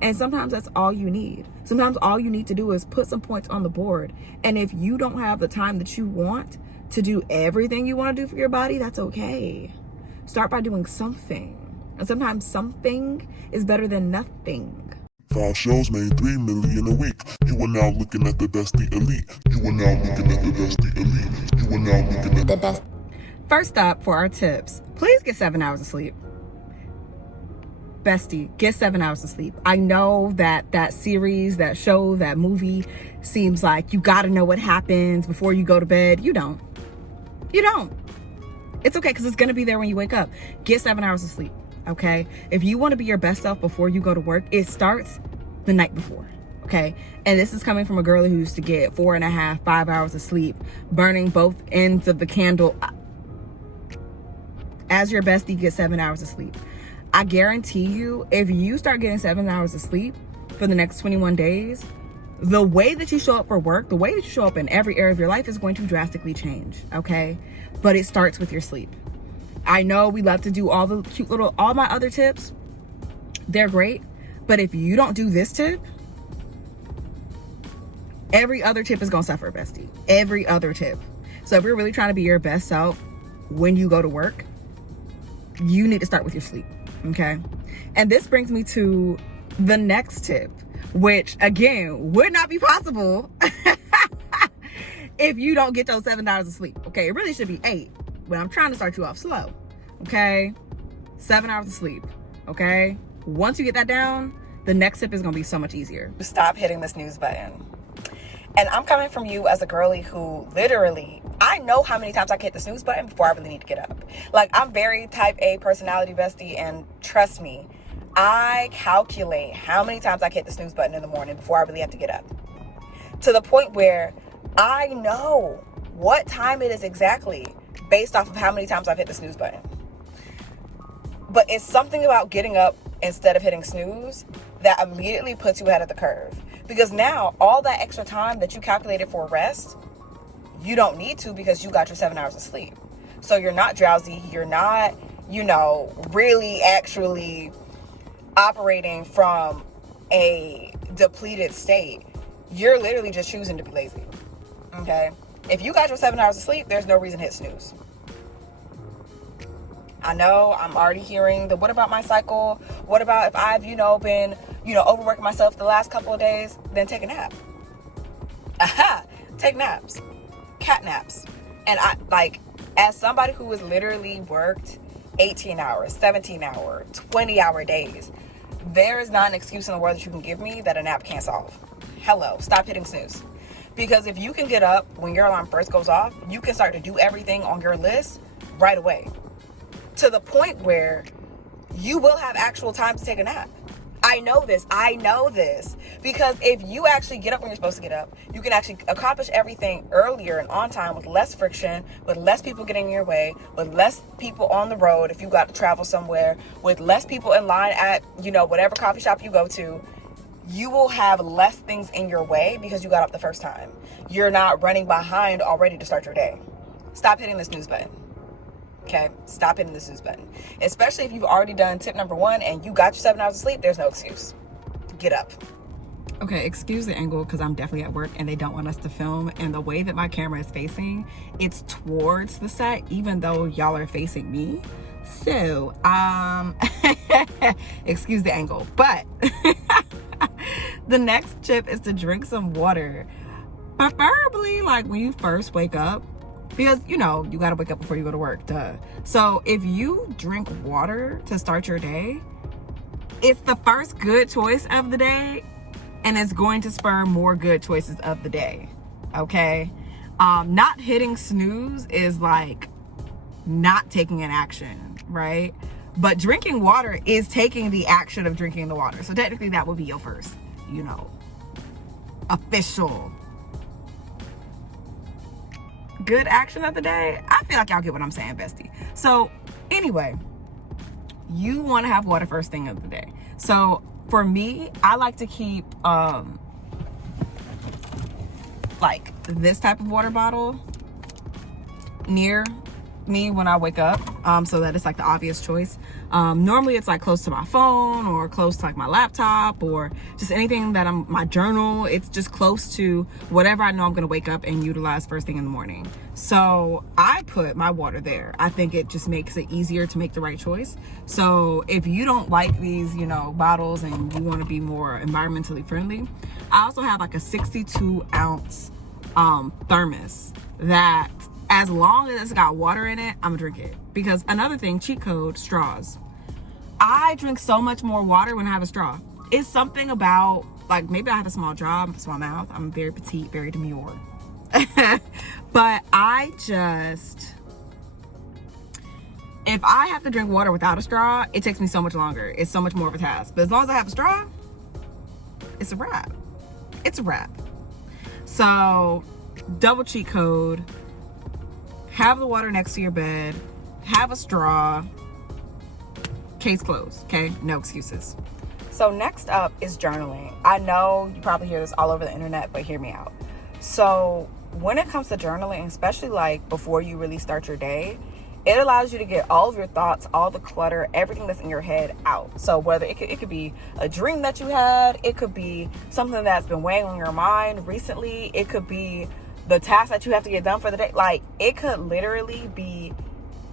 And sometimes that's all you need. Sometimes all you need to do is put some points on the board. And if you don't have the time that you want to do everything you want to do for your body, that's okay. Start by doing something. And sometimes something is better than nothing. 5 shows made 3 million a week. You are now looking at the bestie elite. You are now looking at the bestie elite. You are now looking at the best. First up for our tips, please get 7 hours of sleep. Bestie, get 7 hours of sleep. I know that series, that show, that movie seems like you got to know what happens before you go to bed. You don't. It's okay, because it's going to be there when you wake up. Get 7 hours of sleep, okay? If you want to be your best self before you go to work, it starts the night before, okay? And this is coming from a girl who used to get 4.5, 5 hours of sleep, burning both ends of the candle. As your bestie, get 7 hours of sleep. I guarantee you, if you start getting 7 hours of sleep for the next 21 days, the way that you show up for work, the way that you show up in every area of your life is going to drastically change, okay? But it starts with your sleep. I know we love to do all the cute little, all my other tips. They're great. But if you don't do this tip, every other tip is going to suffer, bestie. Every other tip. So if you're really trying to be your best self when you go to work, you need to start with your sleep. Okay. And this brings me to the next tip, which again would not be possible if you don't get those 7 hours of sleep. Okay. It really should be 8, but I'm trying to start you off slow. Okay. 7 hours of sleep. Okay. Once you get that down, the next tip is going to be so much easier. Stop hitting the snooze button. And I'm coming from you as a girly who literally, I know how many times I hit the snooze button before I really need to get up. Like, I'm very type A personality, bestie, and trust me, I calculate how many times I hit the snooze button in the morning before I really have to get up. To the point where I know what time it is exactly based off of how many times I've hit the snooze button. But it's something about getting up instead of hitting snooze that immediately puts you ahead of the curve. Because now all that extra time that you calculated for rest, you don't need to because you got your 7 hours of sleep. So you're not drowsy. You're not, really actually operating from a depleted state. You're literally just choosing to be lazy. Okay? If you got your 7 hours of sleep, there's no reason to hit snooze. I know I'm already hearing the what about my cycle? What about if I've, been, overworking myself the last couple of days? Then take a nap. Aha! Take naps. Cat naps. And as somebody who has literally worked 18 hours, 17 hour, 20 hour days, there is not an excuse in the world that you can give me that a nap can't solve. Hello, stop hitting snooze. Because if you can get up when your alarm first goes off, you can start to do everything on your list right away. To the point where you will have actual time to take a nap. I know this. Because if you actually get up when you're supposed to get up, you can actually accomplish everything earlier and on time with less friction, with less people getting in your way, with less people on the road if you got to travel somewhere, with less people in line at, whatever coffee shop you go to. You will have less things in your way because you got up the first time. You're not running behind already to start your day. Stop hitting the snooze button. Okay, stop hitting the snooze button. Especially if you've already done tip number 1 and you got your 7 hours of sleep, there's no excuse. Get up. Okay, excuse the angle because I'm definitely at work and they don't want us to film. And the way that my camera is facing, it's towards the set, even though y'all are facing me. So, excuse the angle. But the next tip is to drink some water. Preferably when you first wake up. Because, you got to wake up before you go to work, duh. So if you drink water to start your day, it's the first good choice of the day, and it's going to spur more good choices of the day, okay? Not hitting snooze is like not taking an action, right? But drinking water is taking the action of drinking the water. So technically that would be your first, official good action of the day. I feel like y'all get what I'm saying, bestie. So anyway, you want to have water first thing of the day. So for me, I like to keep this type of water bottle near me when I wake up, so that it's like the obvious choice. Normally it's like close to my phone or close to like my laptop or just anything that my journal. It's just close to whatever I know I'm gonna wake up and utilize first thing in the morning. So I put my water there. I think it just makes it easier to make the right choice. So if you don't like these, you know, bottles and you want to be more environmentally friendly, I also have like a 62 ounce thermos that, as long as it's got water in it, I'm gonna drink it. Because another thing, cheat code, straws. I drink so much more water when I have a straw. It's something about, like, maybe I have a small jaw, small mouth. I'm very petite, very demure. But if I have to drink water without a straw, it takes me so much longer. It's so much more of a task. But as long as I have a straw, it's a wrap. It's a wrap. So, double cheat code. Have the water next to your bed. Have a straw. Case closed, okay? No excuses. So next up is journaling. I know you probably hear this all over the internet, but hear me out. So when it comes to journaling, especially like before you really start your day, it allows you to get all of your thoughts, all the clutter, everything that's in your head out. So whether it could be a dream that you had, it could be something that's been weighing on your mind recently, it could be the task that you have to get done for the day. Like, it could literally be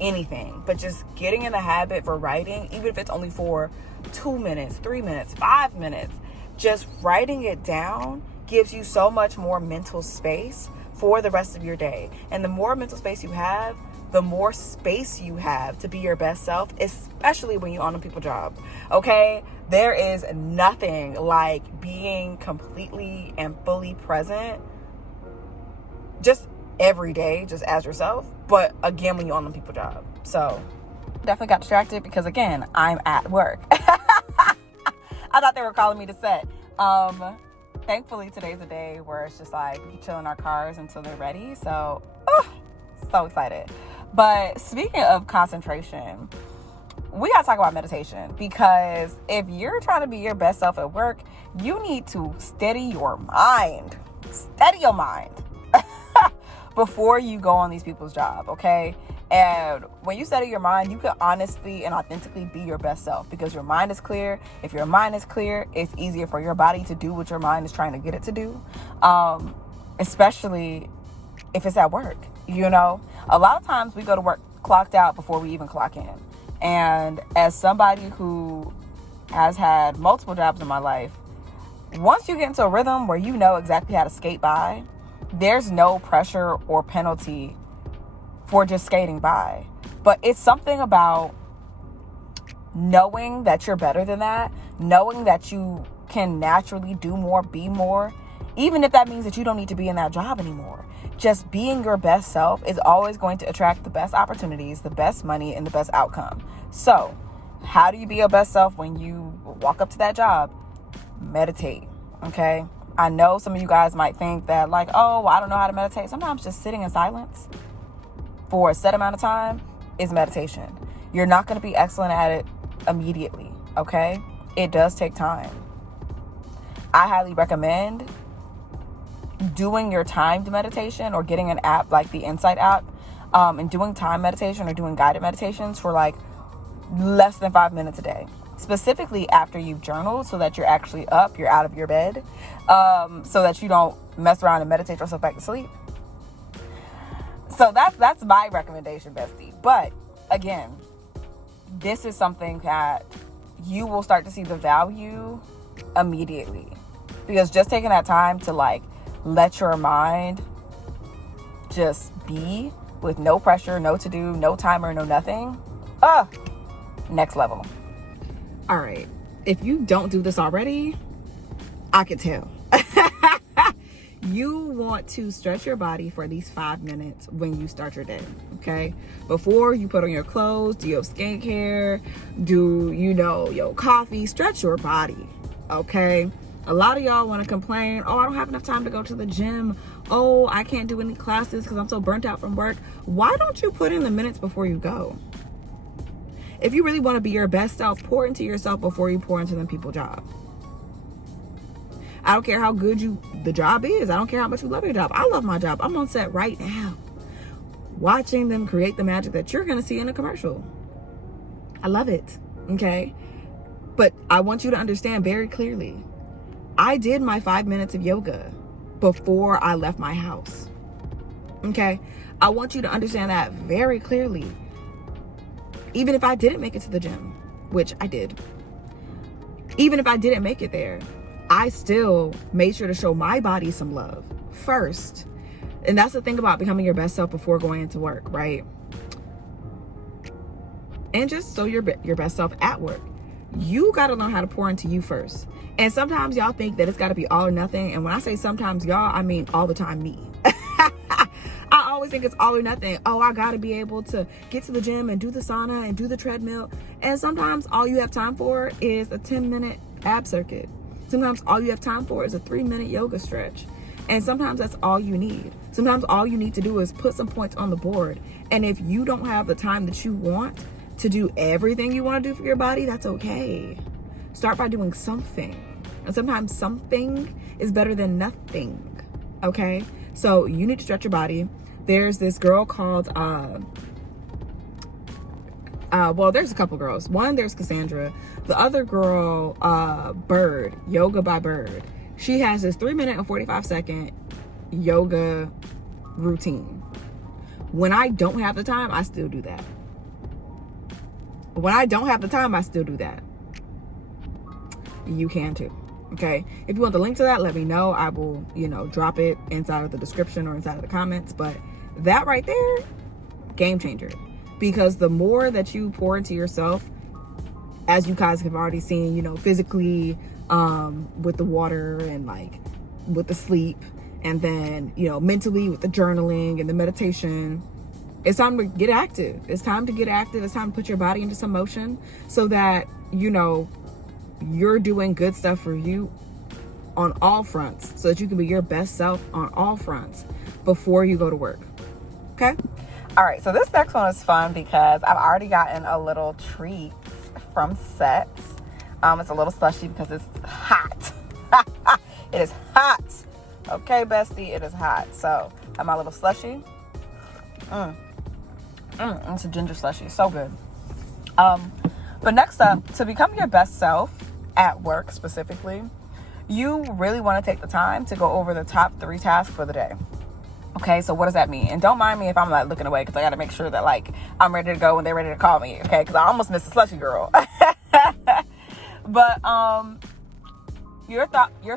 anything. But just getting in the habit for writing, even if it's only for 2 minutes, 3 minutes, 5 minutes, just writing it down gives you so much more mental space for the rest of your day. And the more mental space you have, the more space you have to be your best self, especially when you're on a people job. Okay? There is nothing like being completely and fully present just every day, just as yourself. But again, when you're on the people job. So definitely got distracted because, again, I'm at work. I thought they were calling me to set. Thankfully, today's a day where it's just like we chill in our cars until they're ready. So, so excited. But speaking of concentration, we gotta talk about meditation, because if you're trying to be your best self at work, you need to steady your mind before you go on these people's job, okay? And when you steady your mind, you can honestly and authentically be your best self, because your mind is clear. If your mind is clear, it's easier for your body to do what your mind is trying to get it to do, especially if it's at work. You know, a lot of times we go to work clocked out before we even clock in. And as somebody who has had multiple jobs in my life, once you get into a rhythm where you know exactly how to skate by, there's no pressure or penalty for just skating by. But it's something about knowing that you're better than that, knowing that you can naturally do more, be more, even if that means that you don't need to be in that job anymore. Just being your best self is always going to attract the best opportunities, the best money, and the best outcome. So, how do you be your best self when you walk up to that job? Meditate, okay? I know some of you guys might think that, like, oh, I don't know how to meditate. Sometimes just sitting in silence for a set amount of time is meditation. You're not going to be excellent at it immediately, okay? It does take time. I highly recommend doing your timed meditation or getting an app like the Insight app, and doing time meditation or doing guided meditations for like less than 5 minutes a day, specifically after you've journaled, so that you're actually up, you're out of your bed, so that you don't mess around and meditate yourself back to sleep. So that's my recommendation, bestie. But again, this is something that you will start to see the value immediately, because just taking that time to like let your mind just be with no pressure, no to do, no timer, no nothing. Next level. All right. If you don't do this already, I can tell. You want to stretch your body for at least 5 minutes when you start your day, okay? Before you put on your clothes, do your skincare, do, your coffee, stretch your body, okay? A lot of y'all want to complain, oh, I don't have enough time to go to the gym. Oh, I can't do any classes because I'm so burnt out from work. Why don't you put in the minutes before you go? If you really want to be your best self, pour into yourself before you pour into them people's job. I don't care how good the job is. I don't care how much you love your job. I love my job. I'm on set right now. watching them create the magic that you're going to see in a commercial. I love it. Okay. But I want you to understand very clearly, I did my 5 minutes of yoga before I left my house. Okay. I want you to understand that very clearly. Even if I didn't make it to the gym, which I did, even if I didn't make it there, I still made sure to show my body some love first. And that's the thing about becoming your best self before going into work, right? And just so your best self at work. You got to learn how to pour into you first. And sometimes y'all think that it's got to be all or nothing. And when I say sometimes y'all, I mean all the time me. I always think it's all or nothing. Oh, I got to be able to get to the gym and do the sauna and do the treadmill. And sometimes all you have time for is a 10-minute ab circuit. Sometimes all you have time for is a 3-minute yoga stretch. And sometimes that's all you need. Sometimes all you need to do is put some points on the board. And if you don't have the time that you want to do everything you want to do for your body, that's okay. Start by doing something. And sometimes something is better than nothing. Okay? So you need to stretch your body. There's this girl called, there's a couple girls. One, there's Cassandra. The other girl, Bird, Yoga by Bird. She has this 3-minute and 45-second yoga routine. When I don't have the time, I still do that. When I don't have the time, I still do that. You can too. Okay. If you want the link to that, let me know. I will, drop it inside of the description or inside of the comments. But that right there, game changer. Because the more that you pour into yourself, as you guys have already seen, physically, with the water and like with the sleep, and then, mentally with the journaling and the meditation, it's time to get active. It's time to get active. It's time to put your body into some motion so that, you're doing good stuff for you on all fronts so that you can be your best self on all fronts before you go to work. Okay? All right. So this next one is fun because I've already gotten a little treat from Sets. It's a little slushy because it's hot. It is hot. Okay, bestie, it is hot. So I have my little slushy. It's a ginger slushy. So good. But next up, to become your best self at work specifically, you really want to take the time to go over the top 3 tasks for the day. Okay, so what does that mean? And don't mind me if I'm like looking away because I got to make sure that like I'm ready to go when they're ready to call me. Okay, because I almost missed the slushy girl. But your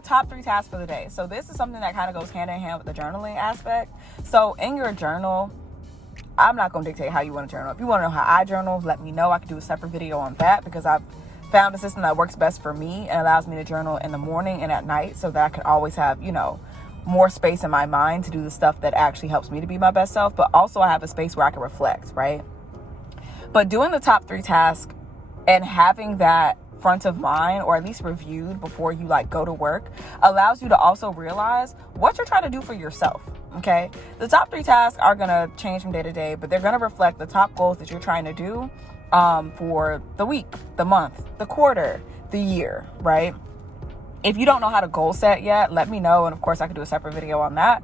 top 3 tasks for the day. So this is something that kind of goes hand in hand with the journaling aspect. So in your journal, I'm not going to dictate how you want to journal. If you want to know how I journal, let me know. I could do a separate video on that because I've found a system that works best for me and allows me to journal in the morning and at night so that I can always have, more space in my mind to do the stuff that actually helps me to be my best self. But also I have a space where I can reflect, right? But doing the top 3 tasks and having that front of mind, or at least reviewed before you like go to work, allows you to also realize what you're trying to do for yourself. Okay, the top 3 tasks are gonna change from day to day, but they're gonna reflect the top goals that you're trying to do for the week, the month, the quarter, the year, right? If you don't know how to goal set yet, let me know, and of course I could do a separate video on that,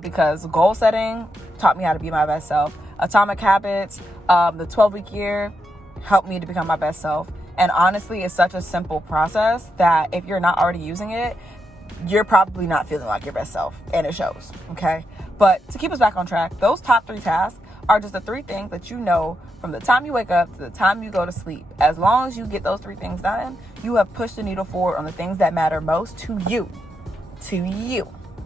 because goal setting taught me how to be my best self. Atomic Habits, the 12-week year helped me to become my best self. And honestly, it's such a simple process that if you're not already using it, you're probably not feeling like your best self, and it shows. Okay, but to keep us back on track, those top 3 tasks are just the 3 things that from the time you wake up to the time you go to sleep. As long as you get those 3 things done, you have pushed the needle forward on the things that matter most to you.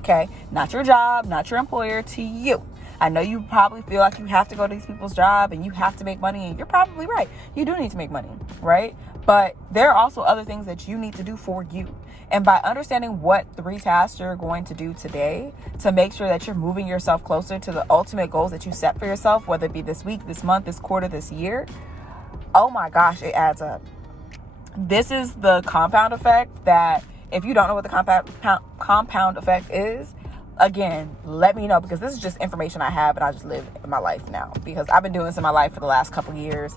Okay, not your job, not your employer, to you. I know you probably feel like you have to go to these people's job and you have to make money, and you're probably right. You do need to make money, right? But there are also other things that you need to do for you. And by understanding what 3 tasks you're going to do today to make sure that you're moving yourself closer to the ultimate goals that you set for yourself, whether it be this week, this month, this quarter, this year, oh my gosh, it adds up. This is the compound effect that, if you don't know what the compound effect is, again, let me know, because this is just information I have and I just live in my life now, because I've been doing this in my life for the last couple years.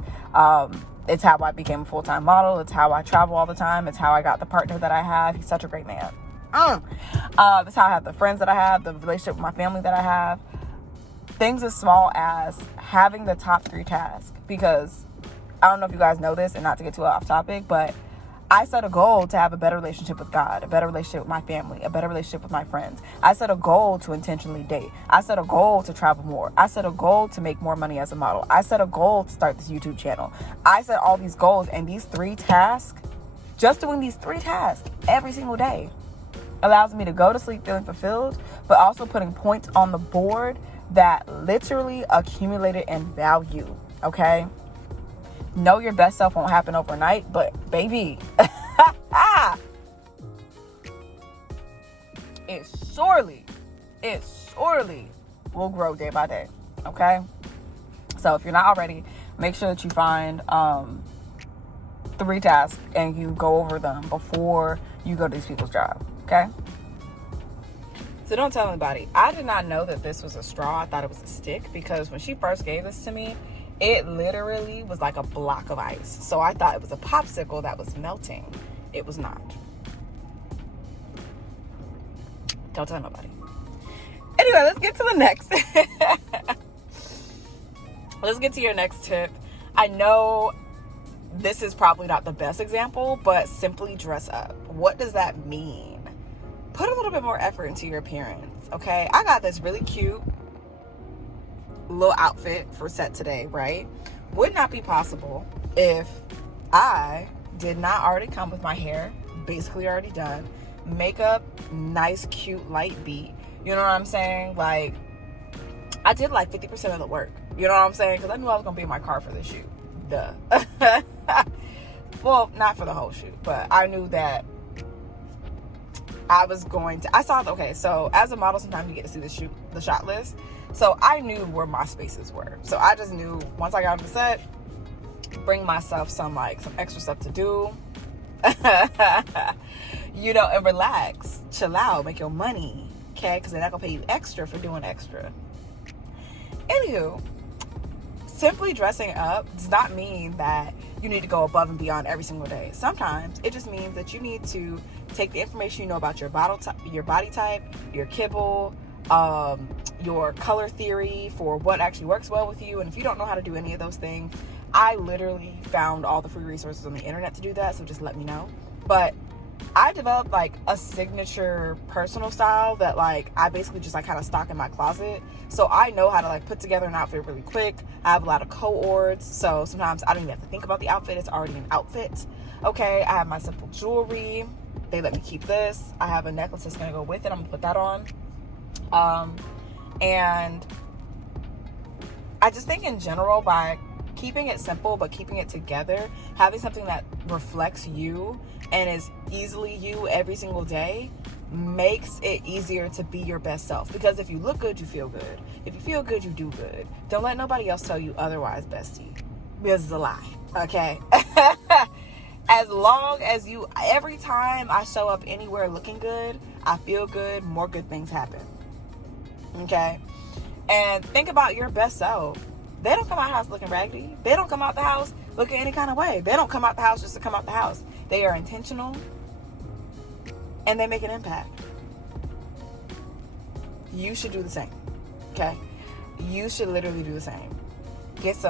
It's how I became a full-time model. It's how I travel all the time. It's how I got the partner that I have. He's such a great man. It's how I have the friends that I have, the relationship with my family that I have. Things as small as having the top 3 tasks, because I don't know if you guys know this, and not to get too off topic, but I set a goal to have a better relationship with God, a better relationship with my family, a better relationship with my friends. I set a goal to intentionally date. I set a goal to travel more. I set a goal to make more money as a model. I set a goal to start this YouTube channel. I set all these goals, and these 3 tasks, just doing these 3 tasks every single day, allows me to go to sleep feeling fulfilled, but also putting points on the board that literally accumulated in value, okay? Know your best self won't happen overnight, but baby, it surely will grow day by day, okay? So if you're not already, make sure that you find 3 tasks and you go over them before you go to these people's job, okay? So don't tell anybody. I did not know that this was a straw. I thought it was a stick, because when she first gave this to me, it literally was like a block of ice. So I thought it was a popsicle that was melting. It was not. Don't tell nobody. Anyway, let's get to the next. Let's get to your next tip. I know this is probably not the best example, but simply dress up. What does that mean? Put a little bit more effort into your appearance, okay? I got this really cute little outfit for set today, right? Would not be possible if I did not already come with my hair basically already done, makeup nice, cute, light beat. You know what I'm saying? Like, I did like 50% of the work. You know what I'm saying? Because I knew I was going to be in my car for the shoot. Duh. Well, not for the whole shoot, but I knew that I was going to, okay, so as a model, sometimes you get to see the shot list. So I knew where my spaces were. So I just knew once I got on the set, bring myself some extra stuff to do, you know, and relax, chill out, make your money, okay? Because they're not gonna pay you extra for doing extra. Anywho, simply dressing up does not mean that you need to go above and beyond every single day. Sometimes it just means that you need to take the information you know about your body type, your kibble, your color theory for what actually works well with you. And if you don't know how to do any of those things, I literally found all the free resources on the internet to do that, so just let me know. But I developed like a signature personal style that I basically just kind of stock in my closet. So I know how to put together an outfit really quick. I have a lot of coords, so sometimes I don't even have to think about the outfit. It's already an outfit. Okay, I have my simple jewelry. They let me keep this. I have a necklace that's gonna go with it. I'm gonna put that on. And I just think in general, by keeping it simple but keeping it together, having something that reflects you and is easily you every single day, makes it easier to be your best self. Because if you look good, you feel good. If you feel good, you do good. Don't let nobody else tell you otherwise, bestie, because it's a lie, okay? As long as every time I show up anywhere looking good, I feel good, more good things happen, okay? And think about your best self. They don't come out the house looking raggedy. They don't come out the house looking any kind of way. They don't come out the house just to come out the house. They are intentional, and they make an impact. You should do the same, okay? You should literally do the same. Get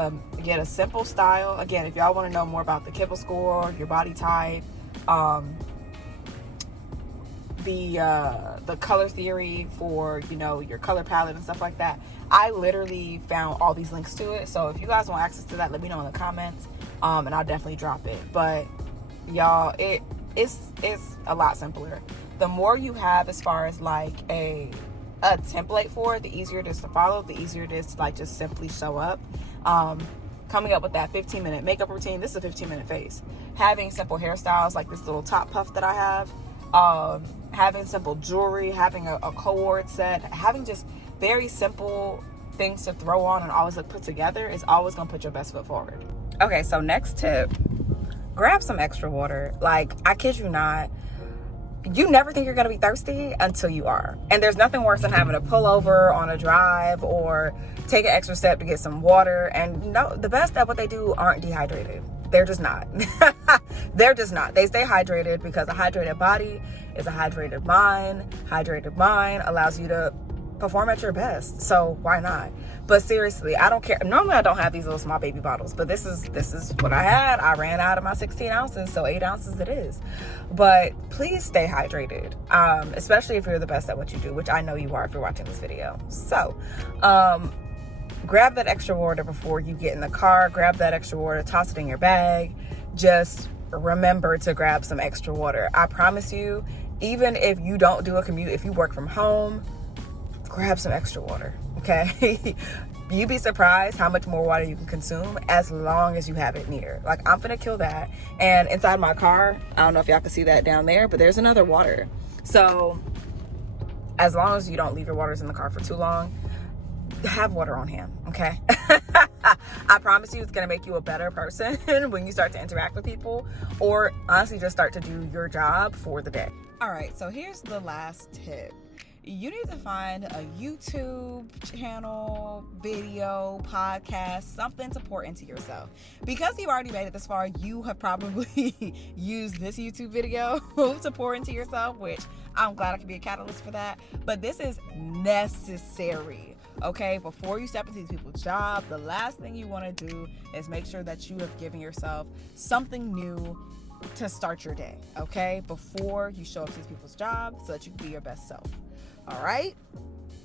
a simple style. Again, if y'all want to know more about the kibble score, your body type, the color theory for, your color palette and stuff like that, I literally found all these links to it. So if you guys want access to that, let me know in the comments, and I'll definitely drop it. But y'all, it's a lot simpler. The more you have as far as a template for it, the easier it is to follow, the easier it is to just simply show up. Coming up with that 15-minute makeup routine. This is a 15-minute face. Having simple hairstyles like this little top puff that I have, having simple jewelry, having a coord set, having just very simple things to throw on and always look put together is always going to put your best foot forward. Okay, so next tip, grab some extra water. I kid you not, you never think you're going to be thirsty until you are. And there's nothing worse than having to pull over on a drive or take an extra step to get some water. And the best at what they do aren't dehydrated. They're just not. They're just not. They stay hydrated because a hydrated body is a hydrated mind. Hydrated mind allows you to perform at your best. So why not? But seriously, I don't care. Normally I don't have these little small baby bottles, but this is what I had. I ran out of my 16 ounces, so 8 ounces it is. But please stay hydrated, especially if you're the best at what you do, which I know you are if you're watching this video. So grab that extra water before you get in the car. Grab that extra water, toss it in your bag. Just remember to grab some extra water. I promise you, even if you don't do a commute, if you work from home, grab some extra water, okay? You'd be surprised how much more water you can consume as long as you have it near. Like, I'm gonna kill that. And inside my car, I don't know if y'all can see that down there, but there's another water. So as long as you don't leave your waters in the car for too long, have water on hand, okay? I promise you it's gonna make you a better person when you start to interact with people, or honestly just start to do your job for the day. All right, so here's the last tip. You need to find a YouTube channel, video, podcast, something to pour into yourself. Because you've already made it this far, you have probably used this YouTube video to pour into yourself, which I'm glad I can be a catalyst for that. But this is necessary, okay? Before you step into these people's job, the last thing you want to do is make sure that you have given yourself something new to start your day, okay? Before you show up to these people's job, so that you can be your best self. All right.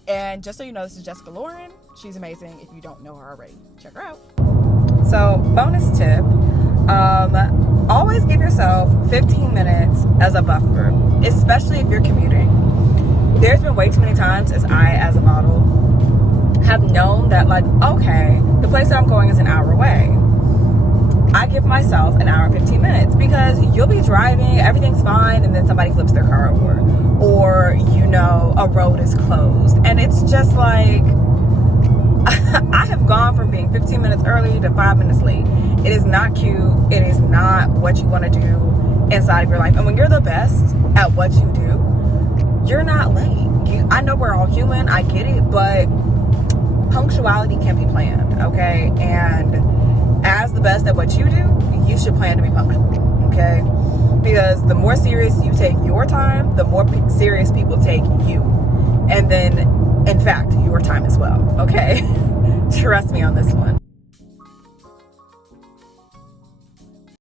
And just so you know, this is Jessica Lauren. She's amazing. If you don't know her already, check her out. So bonus tip, always give yourself 15 minutes as a buffer, especially if you're commuting. There's been way too many times as a model, have known that, like, okay, the place that I'm going is an hour away. I give myself an hour and 15 minutes because you'll be driving, everything's fine, and then somebody flips their car over. Or, you know, a road is closed. And it's just like, I have gone from being 15 minutes early to 5 minutes late. It is not cute. It is not what you want to do inside of your life. And when you're the best at what you do, you're not late. I know we're all human, I get it, but punctuality can be planned, okay? And as the best at what you do, you should plan to be punctual, okay? Because the more serious you take your time, the more serious people take you. And then, in fact, your time as well, okay? Trust me on this one.